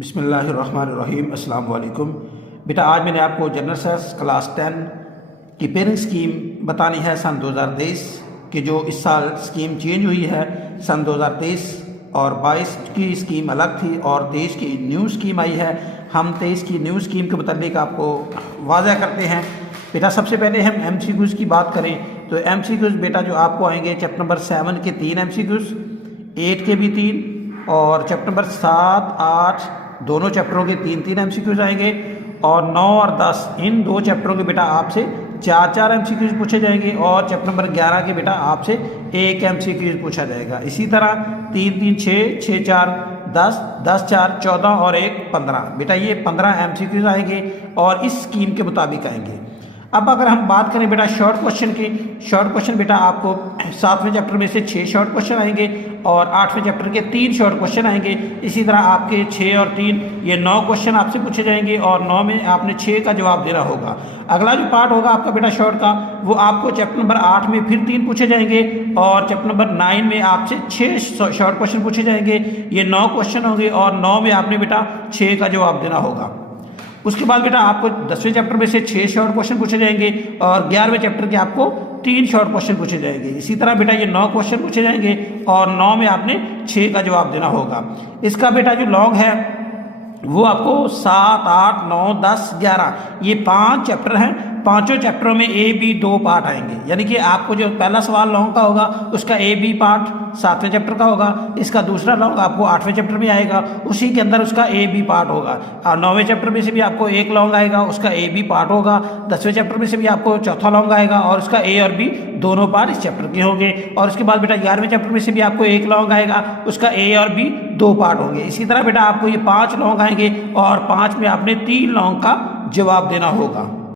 बिस्मिल्लाहिर्रहमानिर्रहीम। अस्सलाम वालेकुम। बेटा आज मैंने आपको जनरल साइंस क्लास 10 की पेरेंट स्कीम बतानी है सन 2023 कि जो इस साल स्कीम चेंज हुई है। सन 2023 और 22 की स्कीम अलग थी और 23 की न्यू स्कीम आई है। हम 23 की न्यू स्कीम के मुताबिक आपको वाज़ह करते हैं। बेटा सबसे पहले हम MCQs की बात करें तो MCQs बेटा जो आपको आएंगे चैप्टर नंबर 7 के 3 MCQs, 8 के भी 3 और चैप्टर नंबर 7, 8 दोनों चैप्टरों के 3 MCQs आएंगे और 9 और 10 इन दो चैप्टरों के बेटा आपसे 4 MCQs पूछे जाएंगे और चैप्टर नंबर 11 के बेटा आपसे 1 MCQs पूछा जाएगा। इसी तरह 3 3 6 6 4 10 10 4 14 और 1 15 बेटा ये 15 MCQs आएंगे और इस स्कीम के मुताबिक आएंगे। अब अगर हम बात करें बेटा शॉर्ट क्वेश्चन की, शॉर्ट क्वेश्चन बेटा आपको 7वें चैप्टर में से 6 शॉर्ट क्वेश्चन आएंगे और 8वें चैप्टर के 3 शॉर्ट क्वेश्चन आएंगे। इसी तरह आपके 6 और 3 ये 9 क्वेश्चन आपसे पूछे जाएंगे और 9 में आपने 6 का जवाब देना होगा। अगला जो पार्ट होगा आपका बेटा शॉर्ट का वो आपको चैप्टर नंबर 8 में फिर 3 पूछे जाएंगे और चैप्टर नंबर 9 में आपसे 6 शॉर्ट क्वेश्चन पूछे जाएंगे। ये 9 क्वेश्चन होंगे और 9 में आपने बेटा 6 का जवाब देना होगा। उसके बाद बेटा आपको 10वें चैप्टर में से 6 शॉर्ट क्वेश्चन पूछे जाएंगे और 11वें चैप्टर के आपको 3 शॉर्ट क्वेश्चन पूछे जाएंगे। इसी तरह बेटा ये 9 क्वेश्चन पूछे जाएंगे और 9 में आपने 6 का जवाब देना होगा। इसका बेटा जो लॉन्ग है वो आपको 7, 8, 9, 10, 11 ये 5 चैप्टर हैं। पांचों चैप्टरों में A, B 2 पार्ट आएंगे, यानी कि आपको जो पहला सवाल लॉन्ग का होगा उसका A, B पार्ट 7वें चैप्टर का होगा। इसका दूसरा लॉन्ग आपको 8वें चैप्टर में आएगा, उसी के अंदर उसका A, B पार्ट होगा। और 9वें चैप्टर में से भी आपको एक लॉन्ग आएगा, उसका A, B पार्ट होगा। 10वें चैप्टर में से भी आपको चौथा लॉन्ग आएगा और उसका A और B दोनों पार्ट इस चैप्टर के होंगे। और उसके बाद बेटा 11वें चैप्टर में से भी आपको एक लॉन्ग आएगा, उसका A और B 2 पार्ट होंगे। इसी तरह बेटा आपको ये 5 लॉन्ग आएंगे और 5 में आपने 3 लॉन्ग का जवाब देना होगा।